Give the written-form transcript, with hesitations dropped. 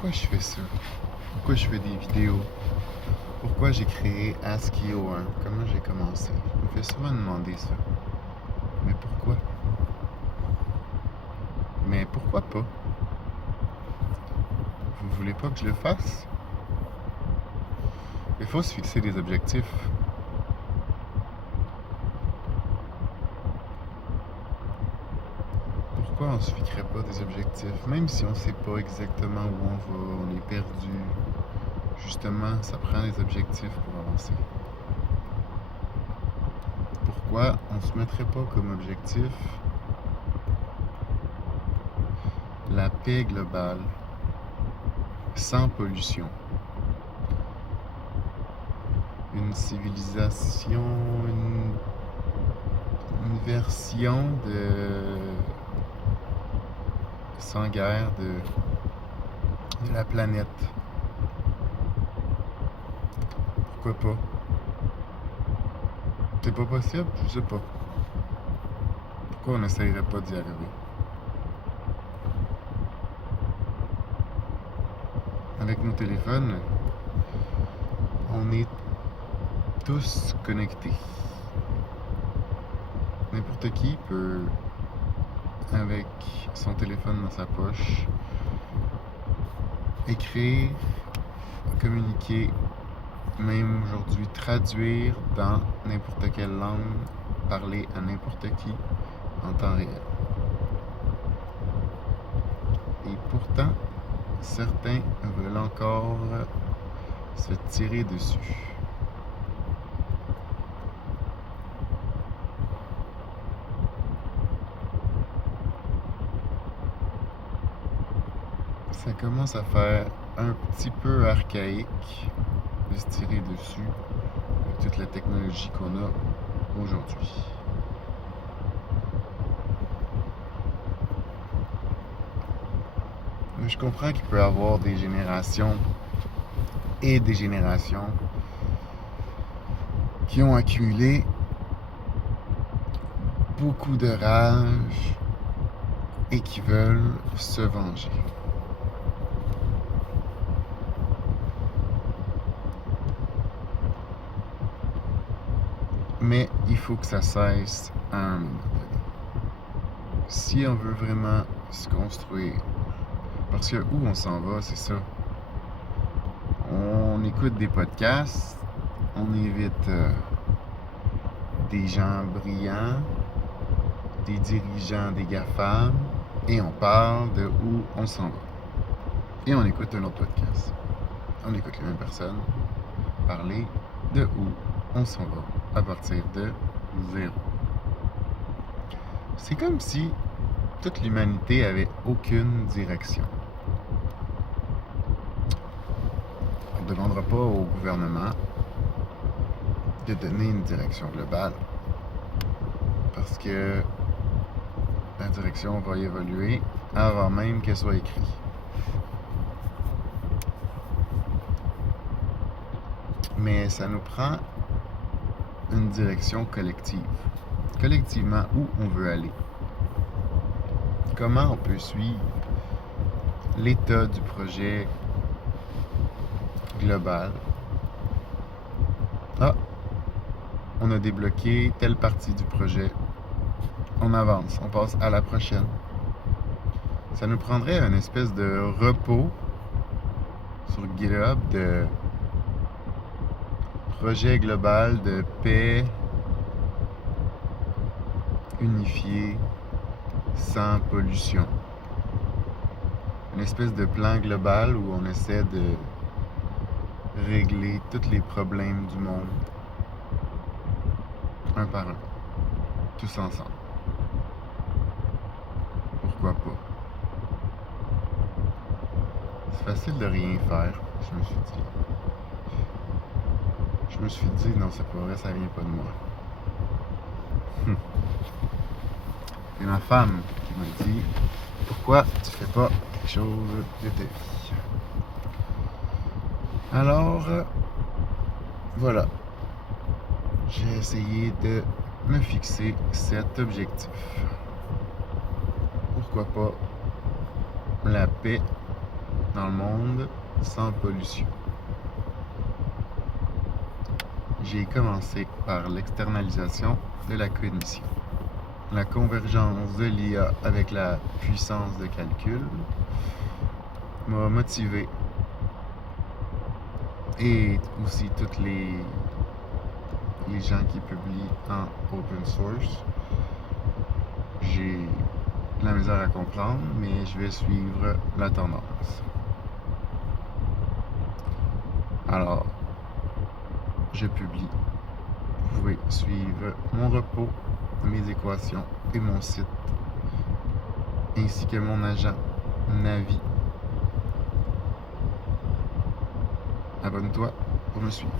pourquoi je fais ça? Pourquoi je fais des vidéos? Pourquoi j'ai créé AskIO1? Comment j'ai commencé? Je me fais souvent demander ça. Mais pourquoi? Mais pourquoi pas? Vous voulez pas que je le fasse? Il faut se fixer des objectifs. Pourquoi on se fixerait pas des objectifs? Même si on sait pas exactement où on va, on est perdu. Justement, ça prend des objectifs pour avancer. Pourquoi on se mettrait pas comme objectif la paix globale, sans pollution? Une civilisation, une version de sans guerre de la planète. Pourquoi pas? C'est pas possible? Je sais pas. Pourquoi on n'essayerait pas d'y arriver? Avec nos téléphones, on est tous connectés. N'importe qui peut, avec son téléphone dans sa poche, écrire, communiquer, même aujourd'hui traduire dans n'importe quelle langue, parler à n'importe qui en temps réel. Et pourtant, certains veulent encore se tirer dessus. Ça commence à faire un petit peu archaïque de se tirer dessus avec toute la technologie qu'on a aujourd'hui. Mais je comprends qu'il peut y avoir des générations et des générations qui ont accumulé beaucoup de rage et qui veulent se venger. Mais il faut que ça cesse à un moment donné. Si on veut vraiment se construire, parce que où on s'en va, c'est ça. On écoute des podcasts, on invite des gens brillants, des dirigeants des GAFAM, et on parle de où on s'en va. Et on écoute un autre podcast. On écoute les mêmes personnes parler de où on s'en va à partir de zéro. C'est comme si toute l'humanité avait aucune direction. On ne demandera pas au gouvernement de donner une direction globale parce que la direction va évoluer avant même qu'elle soit écrite. Mais ça nous prend une direction collective. Collectivement, où on veut aller. Comment on peut suivre l'état du projet global. Ah, on a débloqué telle partie du projet. On avance, on passe à la prochaine. Ça nous prendrait une espèce de repos sur GitHub de projet global de paix unifié sans pollution. Une espèce de plan global où on essaie de régler tous les problèmes du monde un par un, tous ensemble. Pourquoi pas? C'est facile de rien faire, je me suis dit. Je me suis dit, non, c'est pas vrai, ça vient pas de moi. C'est ma femme qui m'a dit, pourquoi tu fais pas quelque chose de ta vie? Alors, voilà. J'ai essayé de me fixer cet objectif. Pourquoi pas la paix dans le monde sans pollution. J'ai commencé par l'externalisation de la cognition. La convergence de l'IA avec la puissance de calcul m'a motivé, et aussi toutes les gens qui publient en open source. J'ai la misère à comprendre, mais je vais suivre la tendance. Alors, je publie. Vous pouvez suivre mon repos, mes équations et mon site, ainsi que mon agent Navi. Abonne-toi pour me suivre.